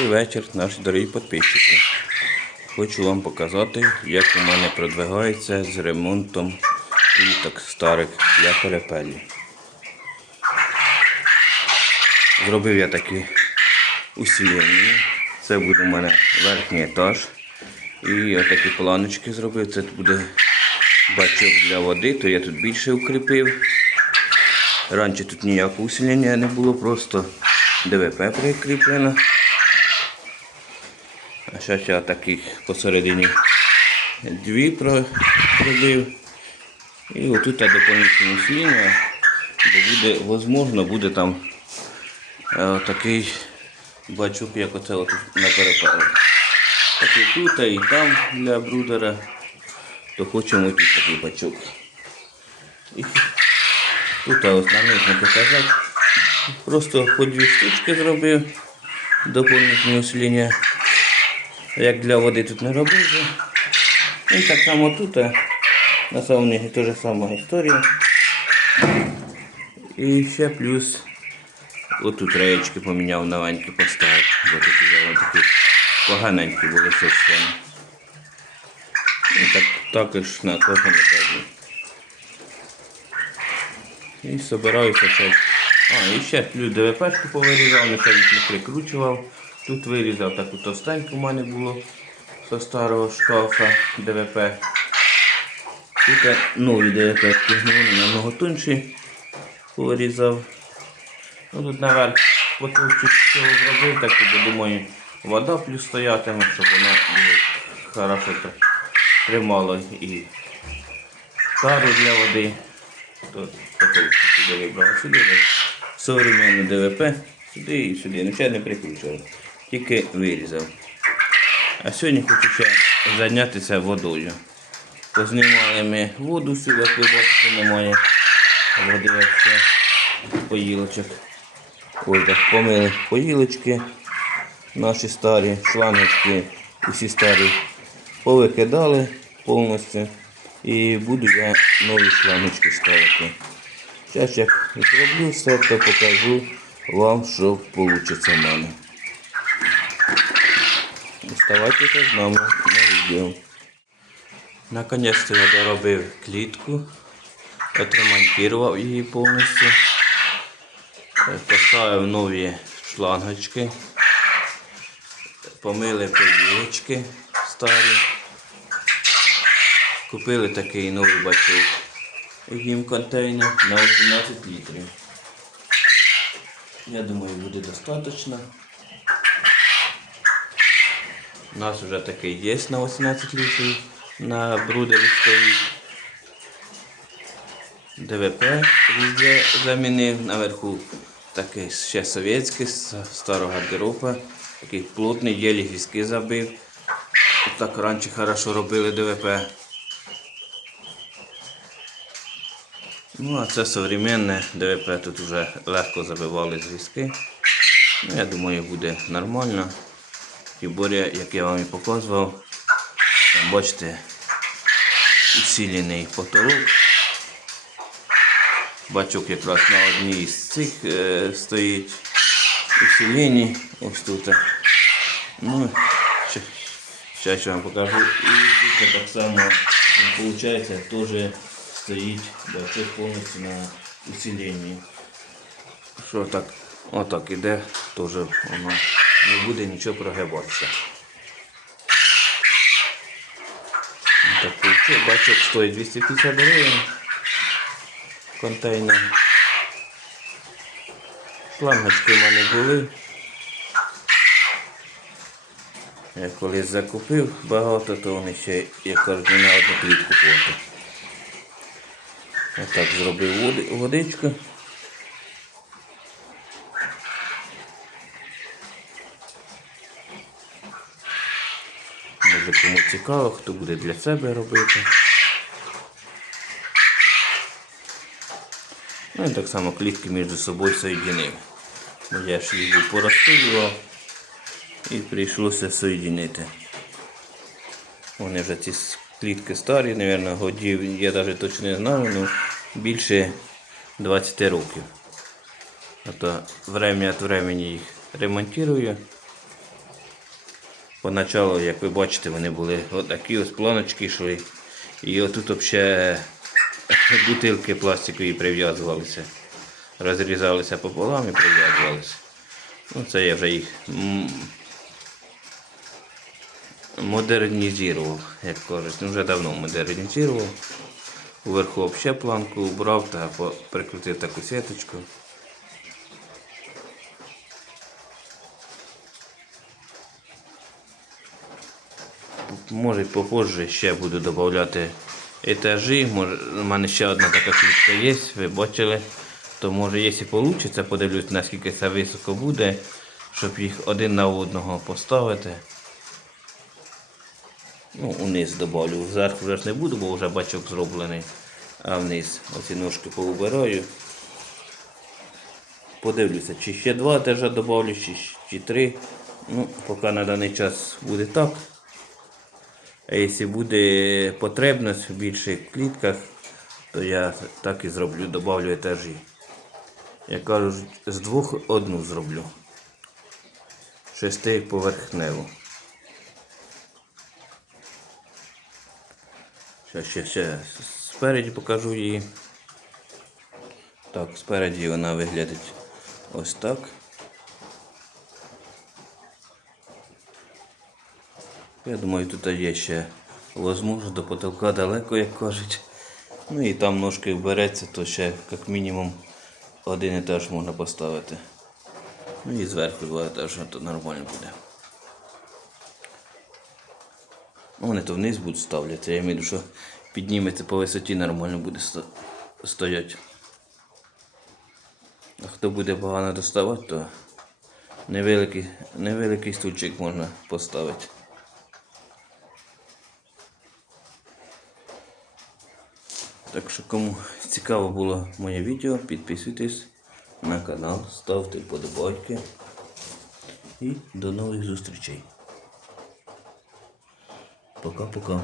Добрий вечір, наші дорогі підписчики. Хочу вам показати, як у мене продвигається з ремонтом кліток старих для перепелі. Зробив я такі усілення. Це буде у мене верхній етаж. І отакі планочки зробив. Це буде бачок для води, то я тут більше укріпив. Раніше тут ніякого усилення не було, просто ДВП прикріплено. А зараз я таких посередині дві про- пробив. І отут доповнительне усилення, бо буде, можливо, буде там е, такий бачок, як оце от на перепелі. Такий тут і там для брудера, то хочемо і тут такий бачок. І Тут основних не показати. Просто по дві штучки зробив доповнительне усилення. Як для води тут не робив. І так само тут на сауні те ж сама історія. І ще плюс отут реєчки поміняв новенькі поставив. Бо тут вони такі поганенькі були системи. І так, також на кожному етажі. І собираюся це. А, і ще плюс ДВПшку повирізав, не ще їх не прикручував. Тут вирізав таку товстеньку в мене було зі старого шкафа ДВП. Тут я нові ДВП, вони намного тонші повирізав. Ну тут наверх потовчу цього зробив, так бо думаю, вода плюс стоятиме, щоб вона хорошо тримала і тару для води. То потовчу сюди вибрав. Сюди современне ДВП, сюди і сюди. Ну ще не прикручував, тільки вирізав. А сьогодні хочу ще зайнятися водою. Познімали ми воду сюди, як ви бачите, немає води взагалі поїлочок. Ось так помили поїлочки наші старі, шлангочки, усі старі повикидали повністю. І буду я нові шлангочки ставити. Зараз як зроблю все, то покажу вам, що вийде в мене. Оставайтеся з нами на відео. Наконець-то я доробив клітку, отремонтував її повністю. Поставив нові шлангочки, помили поділочки старі. Купили такий новий бачок їм контейнер на 18 літрів. Я думаю, буде достатньо. У нас вже такий є на 18 літрів на брудері стоїть. ДВП везде замінив, наверху такий ще совєтський з старого гардероба, такий плотний, єлі гвіздки забив. Так раніше хорошо робили ДВП. Ну, а це современне ДВП, тут вже легко забивали зв'язки. Ну, я думаю, буде нормально. Тіборя, як я вам і показував, там бачите, усилений потолок. Бачок якраз на одній з цих е, стоїть усилені, ось тут. Ну, я вам покажу. І тут так само виходить, теж стоїть бачок повністю на усиленні. Що так, отак іде, теж воно не буде нічого прогибатися. Такий бачок стоїть 250 гривень. Контейнер. Шлангочки в мене були. Я колись закупив багато, то вони ще як одну клітку платять. Отак зробив води- водичку. Може кому цікаво, хто буде для себе робити. Ну і так само клітки між собою соєдинив. Бо Я ж їх порозпилював і прийшлося соєдинити. Вони вже ці клітки старі, мабуть, годів, я навіть точно не знаю, але більше 20 років. А время від времени їх ремонтую. Поначалу, як ви бачите, вони були отакі ось планочки йшли. І отут взагалі бутилки пластикові прив'язувалися. Розрізалися пополам і прив'язувалися. Ну, це я вже їх модернізував, як кажуть. Ну, вже давно модернізував. Уверху взагалі планку убрав та прикрутив таку сіточку. Може попозже ще буду додавати етажі. Може, у мене ще одна така клітка є, ви бачили. То може, якщо вийде, подивлюсь, наскільки це високо буде, щоб їх один на одного поставити. Ну, униз добавлю. Зверху вже ж не буду, бо вже бачок зроблений. А вниз оці ножки поубираю. Подивлюся, чи ще два етажа добавлю, чи, чи три. Ну, поки на даний час буде так. А якщо буде потребність в більших клітках, то я так і зроблю, добавлю етажі. Я кажу, з двох одну зроблю. Шестиповерхневу. Ще, ще, ще спереді покажу її. Так, спереді вона виглядить ось так. Я думаю, тут є ще можливо до потолка далеко, як кажуть. Ну і там ножки вбереться, то ще як мінімум один етаж можна поставити. Ну і зверху два етажі, то нормально буде. Ну, Вони то вниз будуть ставляться, я маю, що підніметься по висоті, нормально буде сто- стояти. А хто буде погано доставати, то невеликий, невеликий стульчик можна поставити. Так що кому цікаво було моє відео, підписуйтесь на канал, ставте вподобайки і до нових зустрічей. Пока-пока.